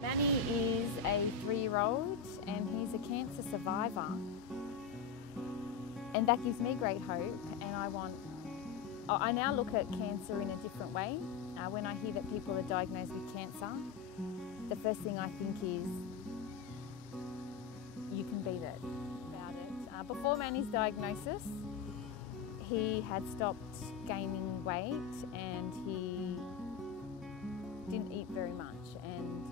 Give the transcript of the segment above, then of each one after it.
Manny is a 3-year-old and he's a cancer survivor, and that gives me great hope. And I now look at cancer in a different way. When I hear that people are diagnosed with cancer, the first thing I think is, you can beat it. About it. Before Manny's diagnosis, he had stopped gaining weight and he didn't eat very much, and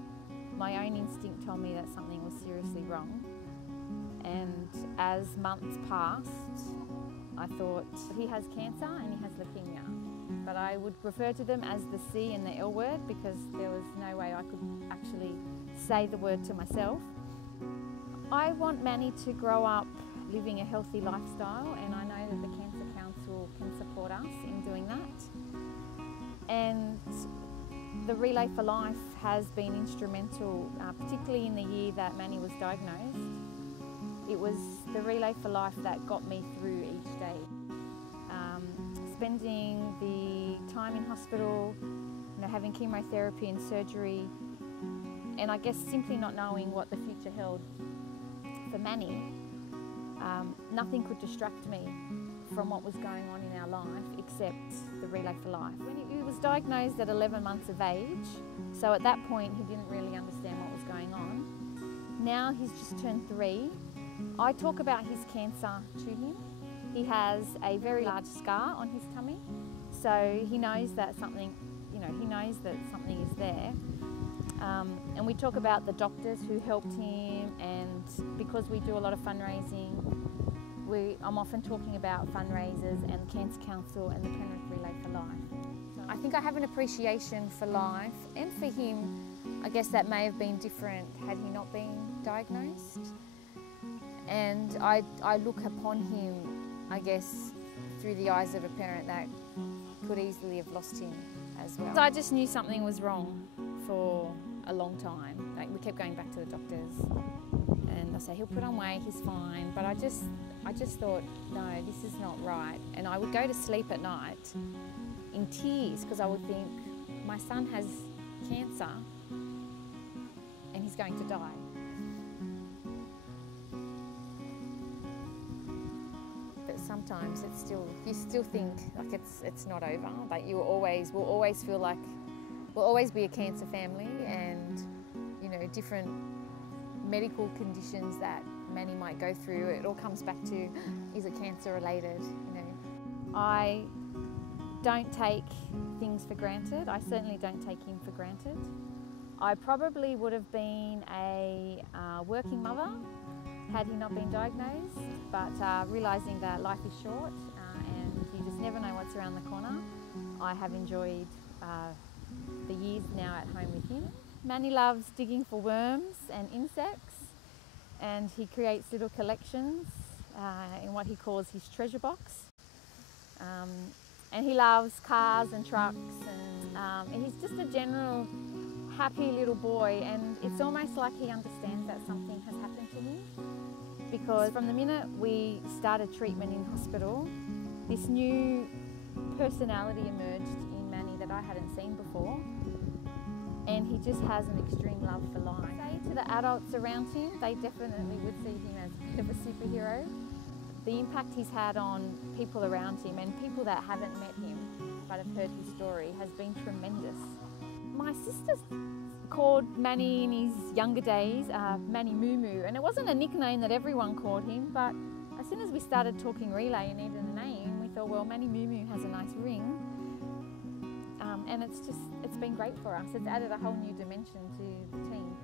my own instinct told me that something was seriously wrong. And as months passed, I thought, he has cancer and he has leukemia. But I would refer to them as the C and the L word because there was no way I could actually say the word to myself. I want Manny to grow up living a healthy lifestyle, and I know that the Cancer Council can support us in doing that. And the Relay for Life has been instrumental, particularly in the year that Manny was diagnosed. It was the Relay for Life that got me through each day. Spending the time in hospital, having chemotherapy and surgery, and I guess simply not knowing what the future held for Manny, nothing could distract me from what was going on in our life except the Relay for Life. When he was diagnosed at 11 months of age, so at that point he didn't really understand what was going on. Now he's just turned 3. I talk about his cancer to him. He has a very large scar on his tummy, so he knows that something, is there. And we talk about the doctors who helped him, and because we do a lot of fundraising, I'm often talking about fundraisers and the Cancer Council and the Penrith Relay for Life. So I think I have an appreciation for life, and for him, I guess that may have been different had he not been diagnosed. And I look upon him, I guess, through the eyes of a parent that could easily have lost him as well. I just knew something was wrong for a long time. Like, we kept going back to the doctors, and I say, he'll put on weight, he's fine. But I just thought, no, this is not right. And I would go to sleep at night in tears because I would think, my son has cancer and he's going to die. But sometimes you still think like it's not over. Like, we'll always feel like we'll always be a cancer family, and different medical conditions that Manny might go through, it all comes back to, is it cancer related? I don't take things for granted. I certainly don't take him for granted. I probably would have been a working mother had he not been diagnosed, but realising that life is short and you just never know what's around the corner, I have enjoyed the years now at home with him. Manny loves digging for worms and insects, and he creates little collections in what he calls his treasure box. And he loves cars and trucks, and he's just a general happy little boy, and it's almost like he understands that something has happened to him, because from the minute we started treatment in hospital, this new personality emerged in Manny that I hadn't seen before, and he just has an extreme love for life. To the adults around him, they definitely would see him as a bit of a superhero. The impact he's had on people around him and people that haven't met him but have heard his story has been tremendous. My sister called Manny in his younger days Manny Moo Moo, and it wasn't a nickname that everyone called him, but as soon as we started talking relay and needed a name, we thought, well, Manny Moo Moo has a nice ring. And it's been great for us. It's added a whole new dimension to the team.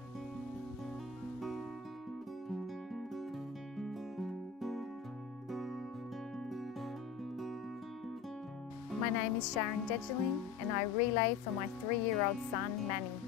My name is Sharon Dedgeling, and I relay for my 3-year-old son, Manny.